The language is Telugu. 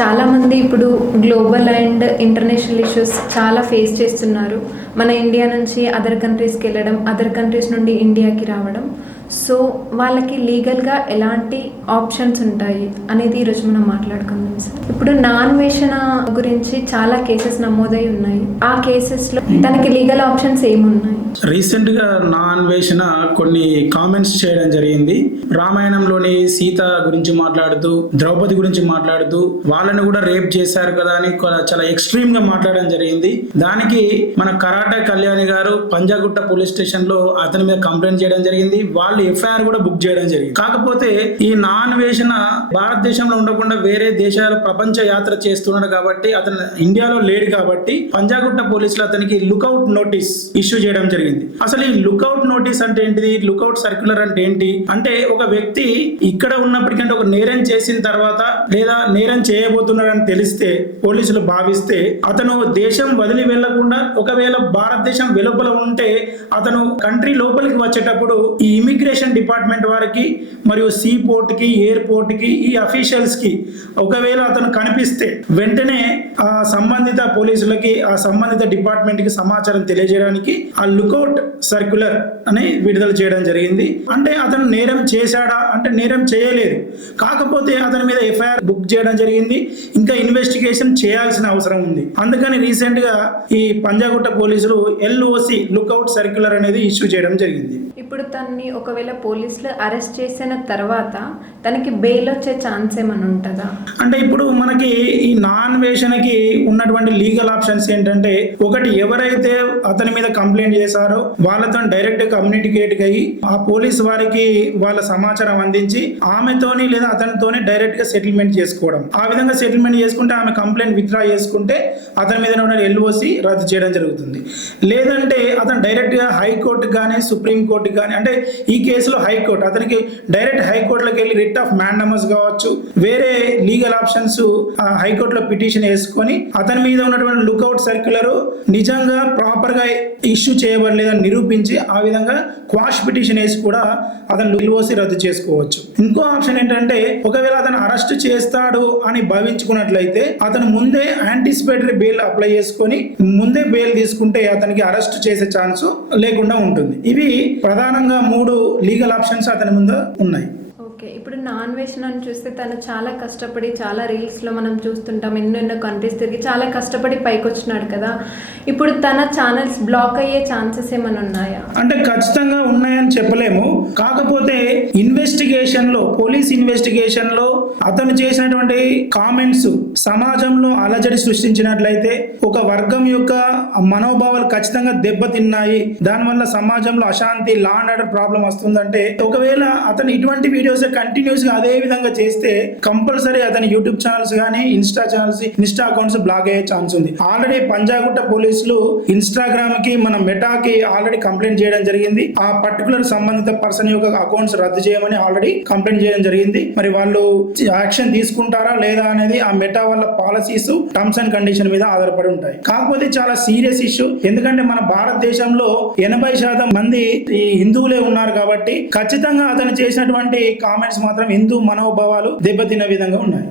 చాలామంది ఇప్పుడు గ్లోబల్ అండ్ ఇంటర్నేషనల్ ఇష్యూస్ చాలా ఫేస్ చేస్తున్నారు. మన ఇండియా నుంచి అదర్ కంట్రీస్కి వెళ్ళడం, అదర్ కంట్రీస్ నుండి ఇండియాకి రావడం. సో వాళ్ళకి లీగల్గా ఎలాంటి ఆప్షన్స్ ఉంటాయి అనేది ఈరోజు మనం మాట్లాడుకుందాం సార్. ఇప్పుడు నాన్వేషణ గురించి చాలా కేసెస్ నమోదై ఉన్నాయి. ఆ కేసెస్లో తనకి లీగల్ ఆప్షన్స్ ఏమున్నాయి? రీసెంట్గా నాన్వేషణ కొన్ని కామెంట్స్ చేయడం జరిగింది. రామాయణంలోని సీత గురించి మాట్లాడుతూ, ద్రౌపది గురించి మాట్లాడుతూ వాళ్ళని కూడా రేప్ చేశారు కదా అని చాలా ఎక్స్ట్రీమ్ గా మాట్లాడడం జరిగింది. దానికి మన కరాటే కళ్యాణి గారు పంజాగుట్ట పోలీస్ స్టేషన్ లో అతని మీద కంప్లైంట్ చేయడం జరిగింది. వాళ్ళు ఎఫ్ఐఆర్ కూడా బుక్ చేయడం జరిగింది. కాకపోతే ఈ నాన్వేషణ భారతదేశంలో ఉండకుండా వేరే దేశాల ప్రపంచ యాత్ర చేస్తున్నాడు కాబట్టి, అతను ఇండియాలో లేడు కాబట్టి పంజాగుట్ట పోలీసులు అతనికి లుకౌట్ నోటీస్ ఇష్యూ చేయడం జరిగింది. అసలు ఈ లుకౌట్ నోటీస్ అంటే ఏంటిది, లుకౌట్ సర్క్యులర్ అంటే ఏంటి అంటే, ఒక వ్యక్తి ఇక్కడ ఉన్నప్పటికంటే ఒక నేరం చేసిన తర్వాత లేదా నేరం చేయబోతున్నాడని తెలిస్తే పోలీసులు భావిస్తే అతను దేశం వదిలి వెళ్లకుండా, ఒకవేళ భారతదేశం వెలుపల ఉంటే అతను కంట్రీ లోపలికి వచ్చేటప్పుడు ఈ ఇమిగ్రేషన్ డిపార్ట్మెంట్ వారికి మరియు సీ పోర్ట్ కి, ఎయిర్పోర్ట్ కి, ఈ అఫీషియల్స్ కి ఒకవేళ అతను కనిపిస్తే వెంటనే ఆ సంబంధిత పోలీసులకి, ఆ సంబంధిత డిపార్ట్మెంట్ కి సమాచారం తెలియజేయడానికి ఆ లుకౌట్ సర్క్యులర్ అని విడుదల చేయడం జరిగింది. అంటే అతను నేరం చేశాడా అంటే నేరం చేయలేదు, కాకపోతే అతని మీద ఎఫ్ఐఆర్ బుక్ చేయడం జరిగింది. ఇంకా ఇన్వెస్టిగేషన్ చేయాల్సిన అవసరం ఉంది. అందుకని రీసెంట్ గా ఈ పంజాగుట్ట పోలీసులు LOC లుకౌట్ సర్క్యులర్ అనేది ఇష్యూ చేయడం జరిగింది. ఇప్పుడు తనని ఒకవేళ పోలీసులు అరెస్ట్ చేసిన తర్వాత తనకి బెయిల్ వచ్చే ఛాన్స్ ఏమైనా ఉంటుందా? అంటే ఇప్పుడు మనకి ఈ నాన్వేషణకి ఉన్నటువంటి లీగల్ ఆప్షన్స్ ఏంటంటే, ఒకటి ఎవరైతే అతని మీద కంప్లైంట్ చేశారో వాళ్ళతో డైరెక్ట్ కమ్యూనికేట్ అయ్యి ఆ పోలీస్ వారికి వాళ్ళ సమాచారం అందించి ఆమెతోని లేదా అతనితోని డైరెక్ట్ గా సెటిల్మెంట్ చేసుకోవడం. ఆ విధంగా సెటిల్మెంట్ చేసుకుంటే ఆమె కంప్లైంట్ విత్డ్రా చేసుకుంటే అతని మీద ఉన్న LOC రద్దు చేయడం జరుగుతుంది. లేదంటే అతను డైరెక్ట్ గా హైకోర్టు కానీ సుప్రీం కోర్టు కానీ, అంటే ఈ కేసులో హైకోర్టు, అతనికి డైరెక్ట్ హైకోర్టులోకి వెళ్ళి రిట్ ఆఫ్ మ్యాండమస్ కావచ్చు, వేరే లీగల్ ఆప్షన్స్ హైకోర్టులో పిటిషన్ వేసుకొని అతని మీద ఉన్నటువంటి లుకౌట్ సర్క్యులర్ నిజంగా ప్రాపర్ గా ఇష్యూ చేయబడలేదని నిరూపించి ఆ విధంగా క్వాష్ పిటిషన్ వేసి కూడా అతను LOC రద్దు చేసుకోవచ్చు. ఇంకో ఆప్షన్ ఏంటంటే, ఒకవేళ అతను అరెస్ట్ చేస్తాడు అని భావించుకున్నట్లయితే అతను ముందే యాంటిసిపేటరీ బెయిల్ అప్లై చేసుకొని ముందే బెయిల్ తీసుకుంటే అతనికి అరెస్ట్ చేసే ఛాన్స్ లేకుండా ఉంటుంది. ఇవి ప్రధానంగా 3 లీగల్ ఆప్షన్స్ అతని ముందు ఉన్నాయి. ఓకే, ఇప్పుడు నాన్వేషణ అని చూస్తే తను చాలా కష్టపడి, చాలా రీల్స్లో మనం చూస్తుంటాం, ఎన్నెన్నో కంట్రీస్ తిరిగి చాలా కష్టపడి పైకి వచ్చినాడు కదా. ఇప్పుడు తన ఛానల్స్ బ్లాక్ అయ్యే ఛాన్సెస్ ఏమైనా ఉన్నాయా? అంటే ఖచ్చితంగా ఉన్నాయని చెప్పలేము. కాకపోతే ఇన్వెస్టిగేషన్లో, పోలీస్ ఇన్వెస్టిగేషన్లో అతను చేసినటువంటి కామెంట్స్ సమాజంలో అలజడి సృష్టించినట్లయితే, ఒక వర్గం యొక్క మనోభావాలు ఖచ్చితంగా దెబ్బతిన్నాయి, దానివల్ల సమాజంలో అశాంతి, లా అండ్ ఆర్డర్ ప్రాబ్లం వస్తుందంటే, ఒకవేళ అతను ఇటువంటి వీడియోస్ కంటిన్యూస్ గా అదే విధంగా చేస్తే కంపల్సరీ అతని యూట్యూబ్ ఛానల్స్ కానీ, ఇన్స్టా అకౌంట్స్ బ్లాక్ అయ్యే ఛాన్స్ ఉంది. ఆల్రెడీ పంజాగుట్ట పోలీసులు ఇన్స్టాగ్రామ్ కి, మన మెటాకి ఆల్రెడీ కంప్లైంట్ చేయడం జరిగింది. ఆ పర్టికులర్ సంబంధిత పర్సన్ యొక్క అకౌంట్స్ రద్దు చేయమని ఆల్రెడీ కంప్లైంట్ చేయడం జరిగింది. మరి వాళ్ళు యాక్షన్ తీసుకుంటారా లేదా అనేది ఆ మెటా వాళ్ళ పాలసీస్, టర్మ్స్ అండ్ కండిషన్ మీద ఆధారపడి ఉంటాయి. కాకపోతే చాలా సీరియస్ ఇష్యూ, ఎందుకంటే మన భారతదేశంలో 80% మంది ఈ హిందువులే ఉన్నారు కాబట్టి ఖచ్చితంగా అతను చేసినటువంటి కామెంట్స్ మాత్రం హిందూ మనోభావాలు దెబ్బతిన్న విధంగా ఉన్నాయి.